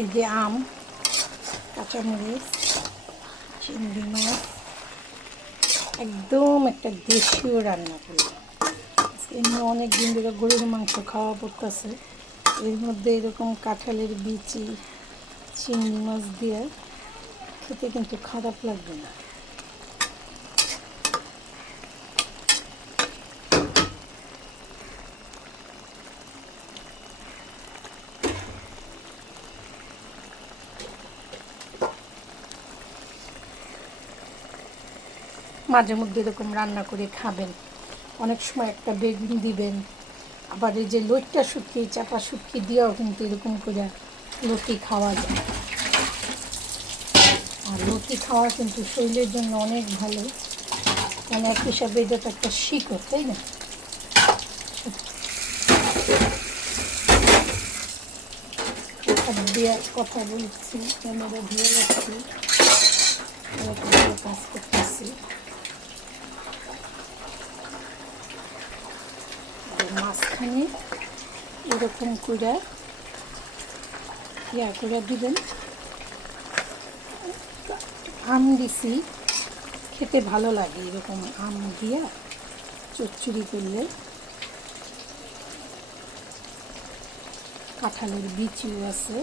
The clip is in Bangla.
এই যে আম, কাঁচামরিচ, চিংড়ি মাছ, একদম একটা দেশীয় রান্না করলাম। এমনি অনেক দিন ধরে গরুর মাংস খাওয়া পড়তেছে, এর মধ্যে এরকম কাঁঠালের বিচি চিংড়ি মাছ দিয়ে খেতে কিন্তু খারাপ লাগবে না। মাঝে মধ্যে এরকম রান্না করে খাবেন। অনেক সময় একটা বেগুন দিবেন, আবার এই যে লইট্টা শুটকি, চাপা শুটকি দিয়েও কিন্তু এরকম করে লতি খাওয়া যায়। আর লতি খাওয়া কিন্তু শরীরের জন্য অনেক ভালো, মানে এক হিসাবে এটা তো একটা শিকড়, তাই না? হাত দিয়ে কথা বলছি, ক্যামেরা দিয়ে রাখছি, কাজ করতেছি। মাঝখানে এরকম করে করে দিবেন। আম দিছি, খেতে ভালো লাগে এরকম আম দিয়া চচ্চড়ি করলে। কাঁঠালের বিচিও আছে।